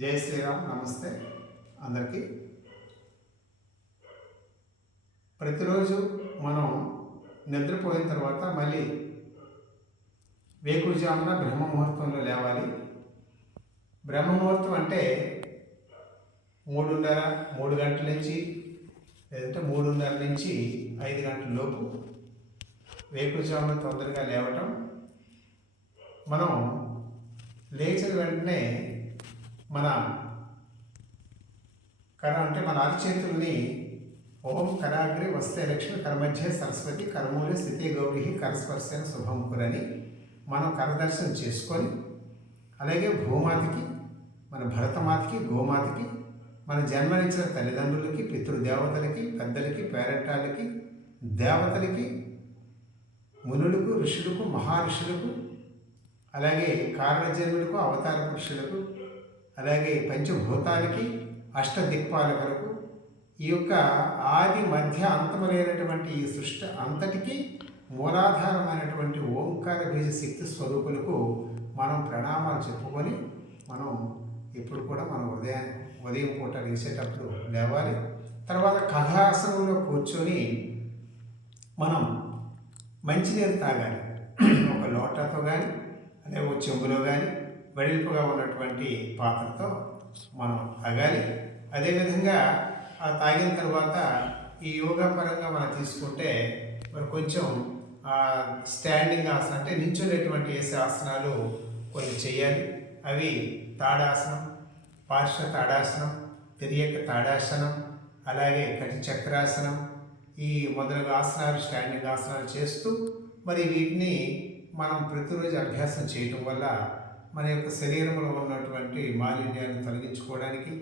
జై శ్రీరామ్. నమస్తే అందరికీ. ప్రతిరోజు మనం నిద్రపోయిన తర్వాత మళ్ళీ వేకువజామున బ్రహ్మముహూర్తంలో లేవాలి. బ్రహ్మముహూర్తం అంటే 3 గంటల నుంచి లేదంటే 3:30 నుంచి 5 గంటల లోపు వేకువజామున తొందరగా లేవటం. మనం లేచిన వెంటనే మన అరచేతుల్ని ఓం కరాగ్రి వస్తే లక్ష్మి కరమధ్య సరస్వతి కరమూలి స్థితి గౌరీ కరస్పర్శన శుభముకురని మనం కరదర్శనం చేసుకొని, అలాగే భూమాతకి, మన భరతమాతకి, గోమాతకి, మన జన్మనిచ్చిన తల్లిదండ్రులకి, పితృదేవతలకి, పెద్దలకి, పేరెంటాలకి, దేవతలకి, మునులకు, ఋషులకు, మహారుషులకు, అలాగే కారణజన్ములకు, అవతార పురుషులకు, అలాగే పంచభూతాలకి, అష్టదిక్పాలకులకు, ఈ యొక్క ఆది మధ్య అంతములైనటువంటి ఈ సృష్టి అంతటికీ మూలాధారమైనటువంటి ఓంకార బీజ శక్తి స్వరూపులకు మనం ప్రణామాలు చెప్పుకొని మనం ఇప్పుడు కూడా మన ఉదయం పూట లేచేటప్పుడు లేవాలి. తర్వాత కథాసనంలో కూర్చొని మనం మంచినీరు తాగాలి. ఒక లోటాతో కానీ అదే ఒక చెంబులో కానీ వెడల్పుగా ఉన్నటువంటి పాత్రతో మనం తాగాలి. అదేవిధంగా ఆ తాగిన తర్వాత ఈ యోగా పరంగా మనం తీసుకుంటే మరి కొంచెం స్టాండింగ్ ఆసనం అంటే నించునేటువంటి ఆసనాలు కొన్ని చేయాలి. అవి తాడాసనం, పార్శ్వ తాడాసనం, తిరియక తాడాసనం, అలాగే కటి చక్రాసనం, ఈ మొదలగు ఆసనాలు స్టాండింగ్ ఆసనాలు చేస్తూ మరి వీటిని మనం ప్రతిరోజు అభ్యాసం చేయటం వల్ల మన యొక్క శరీరంలో ఉన్నటువంటి మాలిన్యాన్ని తొలగించుకోవడానికి,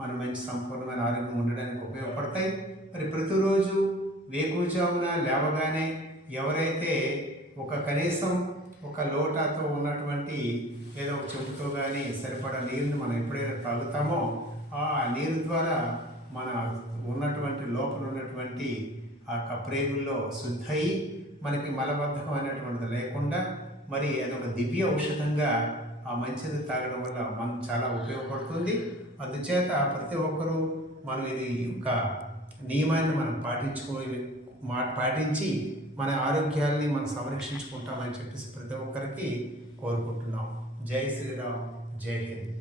మన మంచి సంపూర్ణమైన ఆరోగ్యం ఉండడానికి ఉపయోగపడతాయి. మరి ప్రతిరోజు వేకువజామున లేవగానే ఎవరైతే కనీసం ఒక లోటాతో ఉన్నటువంటి ఏదో ఒక చెంబుతో కానీ సరిపడా నీరుని మనం ఎప్పుడైతే తాగుతామో ఆ నీరు ద్వారా మన ఉన్నటువంటి లోపల ఉన్నటువంటి ఆ ప్రేగుల్లో శుద్ధయి మనకి మలబద్ధకం అనేటువంటిది లేకుండా మరి అదొక దివ్య ఔషధంగా ఆ మంచిది తాగడం వల్ల మనకు చాలా ఉపయోగపడుతుంది. అందుచేత ప్రతి ఒక్కరూ మనం ఇది యొక్క నియమాన్ని మనం పాటించి మన ఆరోగ్యాన్ని మనం సంరక్షించుకుంటామని చెప్పేసి ప్రతి ఒక్కరికి కోరుకుంటున్నాం. జై శ్రీరామ్, జై హింద్.